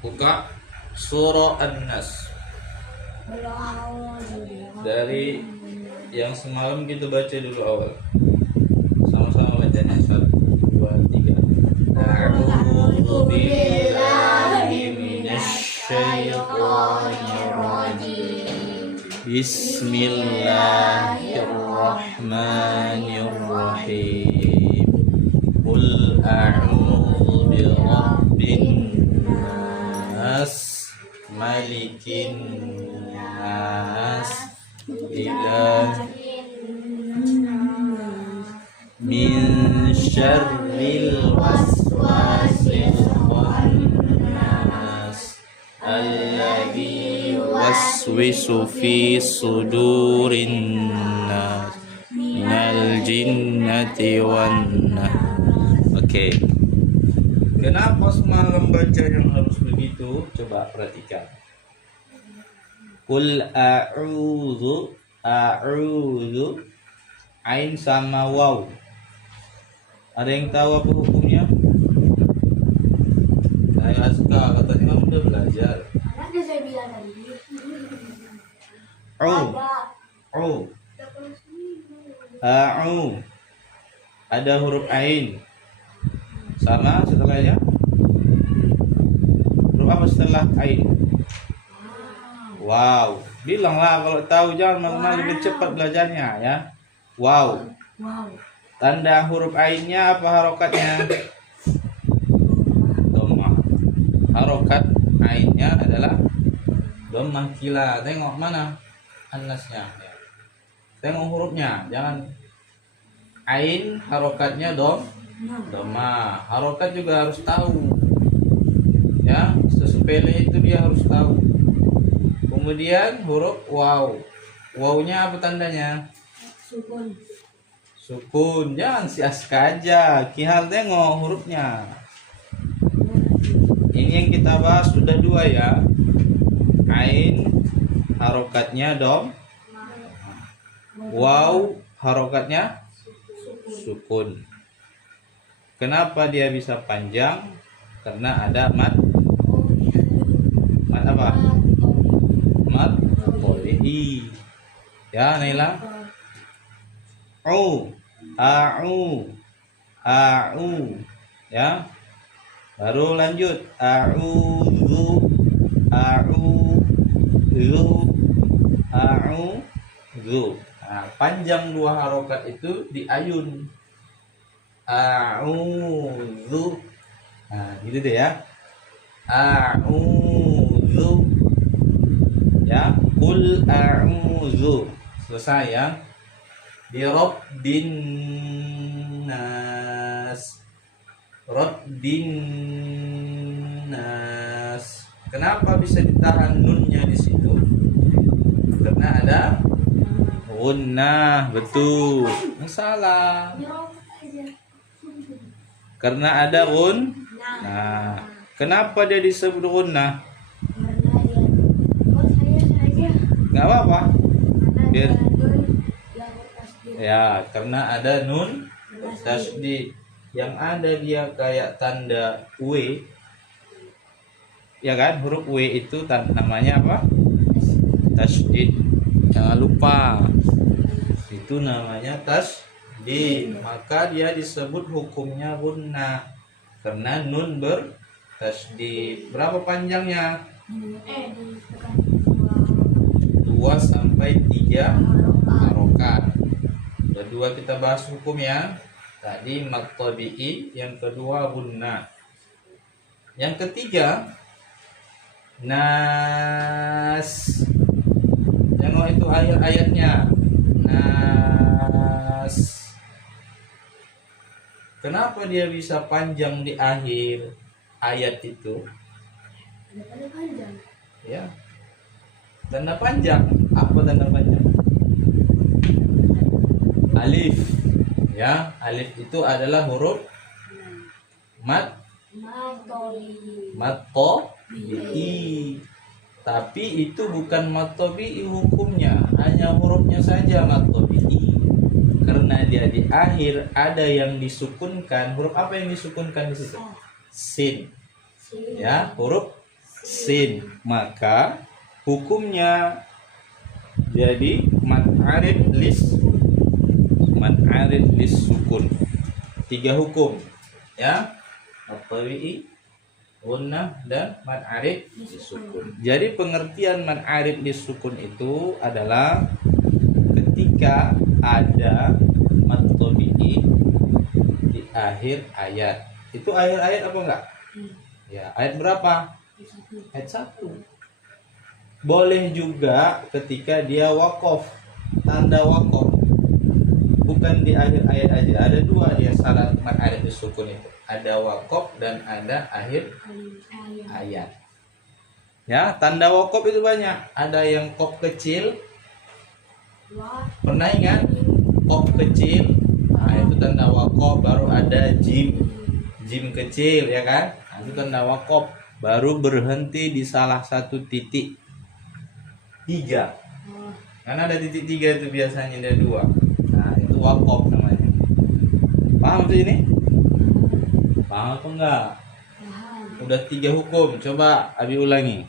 Buka surah An-Nas. Dari yang semalam kita baca dulu awal. Sama-sama bacanya. 1, 2, 3. A'udzu billahi minasyaitonir rajim. Bismillahirrahmanirrahim. Qul a'udzu birabbin nas, malikin nas, min syarril waswasil khannas alladzi yuwaswisu fi sudurin nas minal jinnati wan nas. Oke. Kenapa semalam baca yang harus begitu? Coba perhatikan. Qul a'udzu, ain sama waw. Ada yang tahu apa hukumnya? Saya Aska, katanya kamu udah belajar. Ada saya bilang tadi. A'u. Ada huruf ain. Sama setelahnya? Huruf apa setelah ain? Wow. Bilanglah kalau tahu, jangan malah lebih cepat belajarnya ya. Wow. Tanda huruf ainnya apa harokatnya? Dhammah. Harokat ainnya adalah dhammah kila. Tengok mana An-Nasnya. Tengok hurufnya, jangan ain harokatnya dhammah. Harokat juga harus tahu. Ya, sesepele itu dia harus tahu. Kemudian huruf waw. Wawnya apa tandanya? Sukun. Jangan si Aska aja. Kihal tengok hurufnya. Ini yang kita bahas sudah 2 ya. Ain harokatnya waw harokatnya sukun. Kenapa dia bisa panjang? Karena ada mat apa? Mat qoli. Ya, Naila. A'u. Ya. Baru lanjut. A'udzu. Nah, panjang 2 harokat itu diayun. A'udzu. Nah, gitu deh ya. A'udzu. Ya, qul a'udzu. Selesai ya. Birabbin nas. Rabbin nas. Kenapa bisa ditahan nunnya di situ? Karena ada gunnah. Betul. Salah. Karena ada nah, kenapa dia disebut gunnah? Nggak apa-apa. Biar ya, karena ada nun tasydid. Yang ada dia kayak tanda W. Ya kan? Huruf W itu namanya apa? Tasydid. Jangan lupa. Itu namanya tasydid. Maka dia disebut hukumnya gunnah karena nun bertasydid. Berapa panjangnya? 2 sampai 3 harokat. Udah 2 kita bahas hukum ya. Tadi mad tabi'i, yang kedua gunnah. Yang ketiga nas. Tengok itu ayat-ayatnya. Nas. Kenapa dia bisa panjang di akhir ayat itu? Tanda panjang. Ya. Tanda panjang. Apa tanda panjang? Alif. Ya, alif itu adalah huruf mat tabi'i. Tapi itu bukan mat tabi'i hukumnya, hanya hurufnya saja mat tabi'i. Karena dia di akhir ada yang disukunkan. Huruf apa yang disukunkan di situ? Sin. Ya, huruf sin, maka hukumnya jadi mad arid lis sukun. 3 hukum ya, at-tabi'i, gunnah, dan mad arid lis sukun. Jadi pengertian mad arid lis sukun itu adalah ketika ada mad tabi'i di akhir ayat. Itu akhir ayat apa enggak? Ya, ayat berapa? Ayat 1. Boleh juga ketika dia waqaf, tanda waqaf. Bukan di akhir ayat aja. Ada 2 dia syarat mad arid lis sukun itu. Ada waqaf dan ada akhir ayat. Ya, tanda waqaf itu banyak. Ada yang qaf kecil. Pernah ingat? Qaf kecil. Nah, itu tanda waqaf. Baru ada jim kecil, ya kan? Nah, itu tanda waqaf. Baru berhenti di salah satu titik 3. Karena ada titik 3 itu biasanya ada 2. Nah, itu waqaf namanya. Paham sih ini? Paham atau enggak? Udah 3 hukum. Coba Abi ulangi.